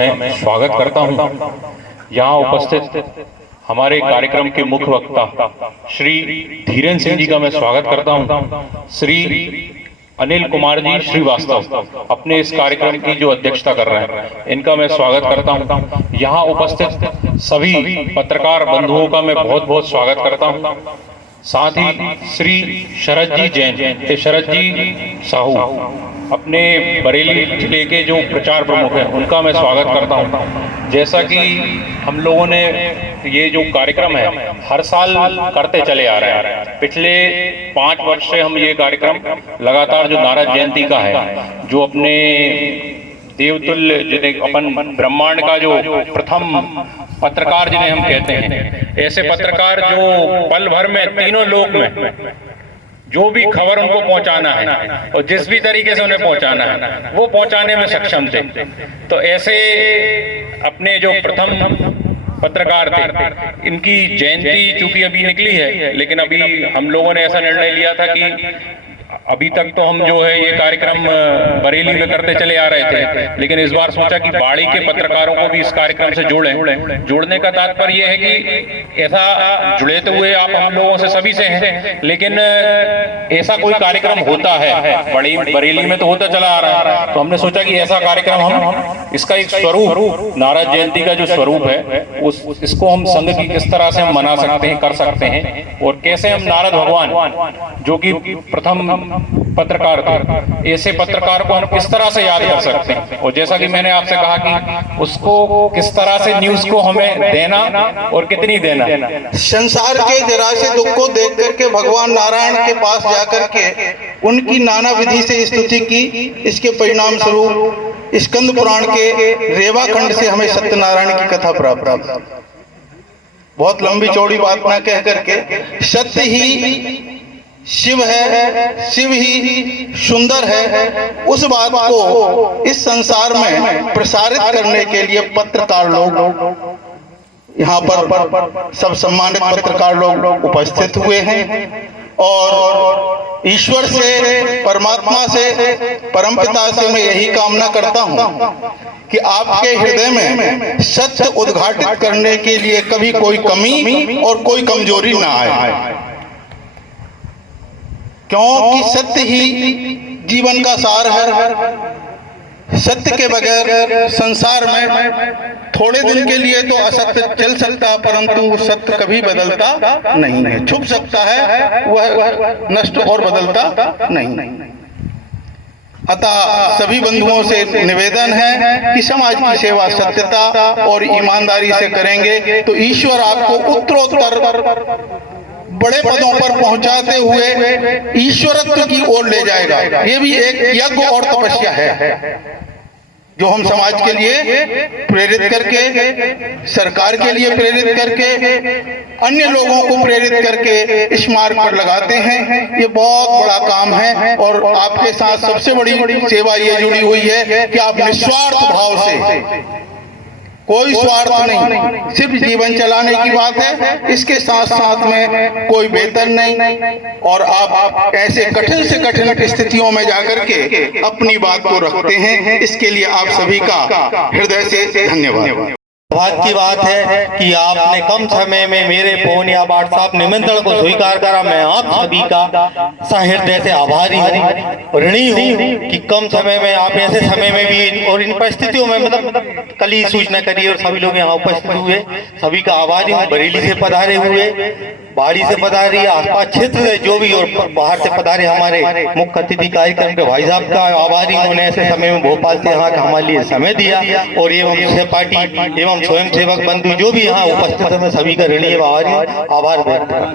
मैं स्वागत करता हूं। यहाँ उपस्थित हमारे कार्यक्रम के मुख्य वक्ता श्री धीरेन्द्र सिंह जी का मैं स्वागत करता हूं। श्री अनिल कुमार जी श्रीवास्तव अपने इस कार्यक्रम की जो अध्यक्षता कर रहे हैं, इनका मैं स्वागत करता हूं। यहाँ उपस्थित सभी पत्रकार बंधुओं का मैं बहुत बहुत स्वागत करता हूं। साथ ही श्री शरद जी जैन, शरद जी साहू अपने बरेली जिले के जो प्रचार प्रमुख हैं, उनका मैं स्वागत करता हूं। जैसा कि हम लोगों ने ये जो कार्यक्रम है हर साल करते चले आ रहे हैं, पिछले 5 वर्ष से हम ये कार्यक्रम लगातार जो नारद जयंती का है, जो अपने देवतुल्य जिन्हें अपन ब्रह्मांड का जो प्रथम पत्रकार जिन्हें हम कहते हैं, ऐसे पत्रकार जो पल भर में तीनों लोक में जो भी खबर उनको पहुंचाना है और जिस भी तरीके से उन्हें पहुंचाना है वो पहुंचाने में सक्षम थे। तो ऐसे अपने जो प्रथम पत्रकार थे, इनकी जयंती चूंकि अभी निकली है, लेकिन अभी हम लोगों ने ऐसा निर्णय लिया था कि अभी तक तो हम जो है ये कार्यक्रम बरेली में करते चले आ रहे थे, लेकिन इस बार सोचा कि बाड़ी के पत्रकारों को भी इस कार्यक्रम से जोड़ें। जोड़ने का तात्पर्य यह है कि ऐसा जुड़े तो हुए आप हम लोगों से सभी से हैं, लेकिन ऐसा कोई कार्यक्रम होता है बरेली में तो होता चला आ रहा है, तो हमने सोचा कि ऐसा कार्यक्रम हम इसका एक स्वरूप नारद जयंती का जो स्वरूप है इसको हम संघ की किस तरह से हम मना सकते हैं, कर सकते हैं, और कैसे हम नारद भगवान जो कि प्रथम पत्रकार थे, ऐसे पत्रकार को हम किस तरह से याद कर सकते हैं। और जैसा कि मैंने आपसे कहा कि उसको किस तरह से न्यूज को हमें देना और कितनी देना। संसार के जरा से दुख को देख करके भगवान नारायण के पास जाकर के उनकी नाना विधि से स्तुति की। इसके परिणाम स्वरूप स्कंद पुराण के रेवा खंड से हमें सत्यनारायण की कथा प्राप्त हुई। बहुत लंबी चौड़ी बात ना कह करके, सत्य ही शिव है, शिव ही सुंदर है, उस बात को इस संसार में प्रसारित करने के लिए पत्रकार लोग यहाँ पर सब सम्मानित पत्रकार लोग उपस्थित हुए हैं। और ईश्वर से, परमात्मा से, परमपिता से मैं यही कामना करता हूँ कि आपके हृदय में सत्य उद्घाटित करने के लिए कभी कोई कमी और कोई कमजोरी ना आए, क्योंकि सत्य ही जीवन का सार है। सत्य के बगैर संसार में थोड़े दिन के लिए तो असत्य चल सकता, परंतु सत्य कभी बदलता नहीं है। छुप सकता है, वह नष्ट और बदलता नहीं। अतः सभी बंधुओं से निवेदन है कि समाज की सेवा सत्यता और ईमानदारी से करेंगे तो ईश्वर आपको उत्तरोत्तर बड़े पदों पर पहुंचाते हुए ईश्वरत्व की ओर ले जाएगा। ये भी एक यज्ञ और तपस्या है जो हम समाज के लिए प्रेरित करके, सरकार के लिए प्रेरित करके, अन्य लोगों को प्रेरित करके इस मार्ग पर लगाते हैं। ये बहुत बड़ा काम है और आपके साथ सबसे बड़ी सेवा ये जुड़ी हुई है कि आप निस्वार्थ भाव से, कोई स्वार्थ नहीं, सिर्फ जीवन चलाने की बात है, इसके साथ साथ में कोई वेतन नहीं, और आप ऐसे कठिन से कठिन स्थितियों में जाकर के अपनी बात को रखते हैं। इसके लिए आप सभी का हृदय से धन्यवाद। सौभाग्य की बात है कि आपने कम समय में मेरे फोन या व्हाट्सएप निमंत्रण को स्वीकार करा। मैं आप सभी का सहृदय से आभारी हूँ, ऋणी हूँ कि कम समय में आप ऐसे समय में भी और इन परिस्थितियों में मतलब कल ही सूचना करी और सभी लोग यहाँ उपस्थित हुए, सभी का आभारी हूँ। बरेली से पधारे हुए, बाड़ी से पधारी, आसपास क्षेत्र से जो भी और बाहर से पधारे हमारे मुख्य अतिथि कार्यक्रम के भाई साहब का आभारी हूँ। उन्हें ऐसे समय में भोपाल से यहाँ का हमारे लिए समय दिया, और एवं सहपाठी एवं स्वयं सेवक बंधु जो भी यहाँ उपस्थित है, मैं सभी का ऋणी आभार व्यक्त करता हूँ।